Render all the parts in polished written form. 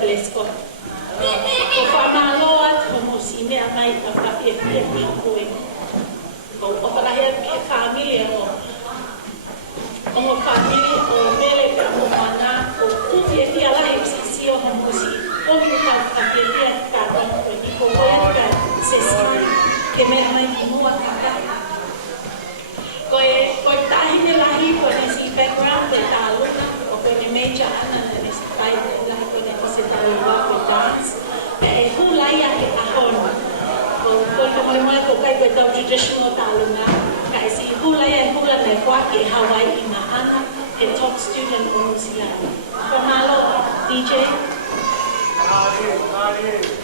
bless ko. Ko whamalo at homo si mea mai a whapia pia ki a koe. Ko o parahea ki a whamili o mo whamili o mele ka mo mana o kuhi e ki a lahi si o homo si. O mi ka whapia pia ki ka rongo koe ni ko wea ka se skai ke mea mai ki mua kaka. Koe tahi me lahi ko ne si background e tā luna o koe ne major ana ne si tai lahi ko ne se tā lua ko dance. E hulai a ke ahon. Ko moe moe ko kai koe tau traditional tā luna. Ka e si hulai a hula ne kua ke Hawaii i na ana e top student o New Zealand. Ko malo DJ. Maria.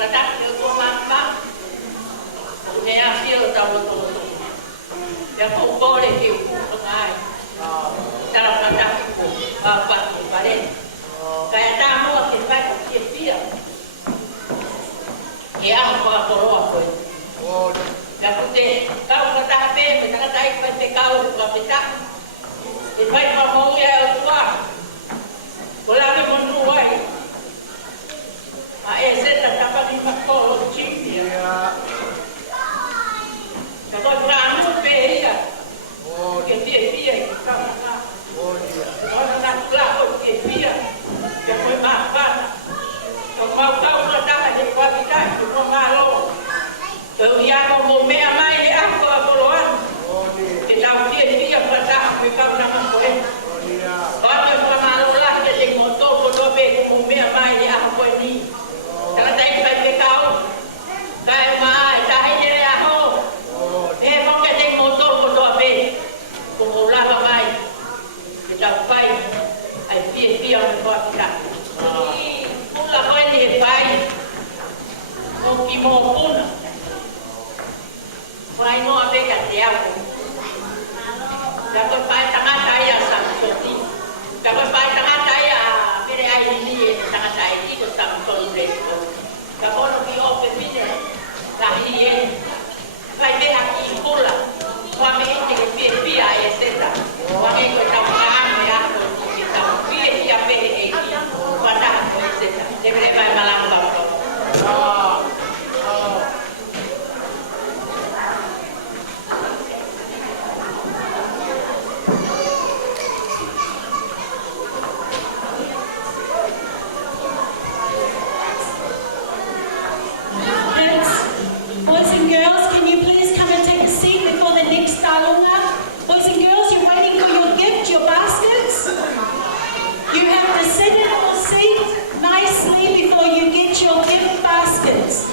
Mataki o tō māma. Nea whio tau o tō tō. Ia kō kōre ki o kō ngai. Tara mataki ko, pāpati pare. Kaya tā mua ke whai ko kia pia. E aho kua koroa koe. Ia ko te kau kataha pē, me takatai koe te kau kua pita. E whai kua maungi ai o tua. Ko lawe monu wai. A e seta tapani mako o chipi. Ka koe prānu pē ia. Ke tia pia i kau nā. Ona nā kula o ke pia. Ia koe māwhana. Ko mau kau kataha he kua pita i kua mālo. Tau ia mo mea mai le ako a koloan. Ke tau tia pia kataha me kau nā koe. Kau kua mālo la ke te moto ko tope ko mea mai le ako koe ni. Tala tai pai pe kau. Kai mai tahi le aho. E mo ke te moto ko tope. Ko mo lava mai. Ke tau pai. Ai pia o me kua pita. Pula koe ni he pai. O ki mo puna. Pai no a peka te au. Ka koe pai tangata ia sa soti. Ka koe pai tangata ia pere ai ni e tangata ai tiko sa sonu resko. Ka kono ki o pe mine. Ka hi e. Pai meha ki pula. Kua me ete ke pia e seta. Kua me koe tau kaame ako ki tau pia ki a pehe e ki. Kua taha koe seta. Te kere pai malanga ko. Boys and girls, can you please come and take a seat before the next talunga? Boys and girls, you're waiting for your gift, your baskets. You have to sit in your seat nicely before you get your gift baskets.